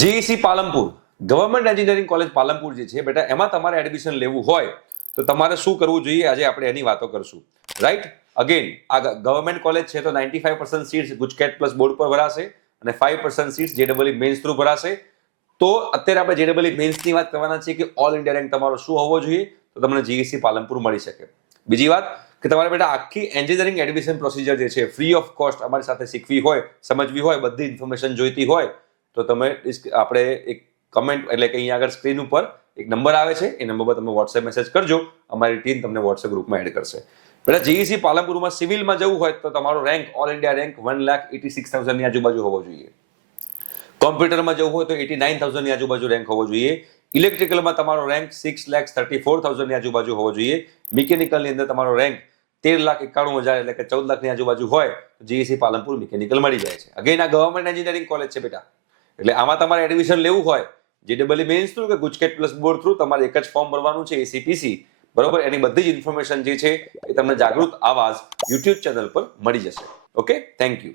GEC Palanpur government engineering college Palanpur જે છે બેટા, એમાં તમારે એડમિશન લેવું હોય તો તમારે શું કરવું જોઈએ, આજે આપણે એની વાતો કરશું. રાઈટ. અગેન આ ગવર્મેન્ટ કોલેજ છે તો 95% સીટ્સ ગુજકેટ પ્લસ બોર્ડ પર ભરાશે અને 5% સીટ્સ જેડબલઈ મેન્સ થ્રુ ભરાશે. તો અત્યારે આપણે જેડબલઈ મેન્સની વાત કરવાના છીએ કે ઓલ ઇન્ડિયા રેન્ક તમારો શું હોવો જોઈએ, તો તમને જીઈસી પાલનપુર મળી શકે. બીજી વાત કે તમારે બેટા આખી એન્જિનિયરિંગ એડમિશન પ્રોસિજર જે છે ફ્રી ઓફ કોસ્ટ અમારી સાથે શીખવી હોય, સમજવી હોય, બધી ઇન્ફોર્મેશન જોઈતી હોય તો તમે આપણે એક કમેન્ટ એટલે કે અહીંયા આગળ સ્ક્રીન ઉપર એક નંબર આવે છે, એ નંબર પર તમે વોટ્સએપ મેસેજ કરજો, અમારી ટીમ તમને વોટ્સએપ ગ્રુપમાં એડ કરશે. બેટા જીઈસી પાલનપુરમાં સિવિલમાં જવું હોય તો તમારો રેન્ક ઓલ ઇન્ડિયા રેન્ક 1,86,000 ની આજુબાજુ હોવો જોઈએ. કોમ્પ્યુટરમાં જવું હોય તો 89,000 ની આજુબાજુ રેન્ક હોવો જોઈએ. ઇલેક્ટ્રિકલમાં તમારો રેન્ક 6,34,000 ની આજુબાજુ હોવો જોઈએ. મિકેનિકલની અંદર તમારો રેન્ક 13,91,000 એટલે કે 14 લાખની આજુબાજુ હોય તો જીઈસી પાલનપુર મિકેનિકલ મળી જાય છે. અગેન આ ગવર્મેન્ટ એન્જિનિયરિંગ કોલેજ છે બેટા, એટલે આમાં તમારે એડમિશન લેવું હોય જેડબલઈ મેન્સ થ્રુ કે ગુજકેટ પ્લસ બોર્ડ થ્રુ તમારે એક જ ફોર્મ ભરવાનું છે, એસીપીસી. બરોબર. એની બધી જ ઇન્ફોર્મેશન જે છે એ તમને જાગૃત આવાજ યુટ્યુબ ચેનલ પર મળી જશે. Okay, thank you.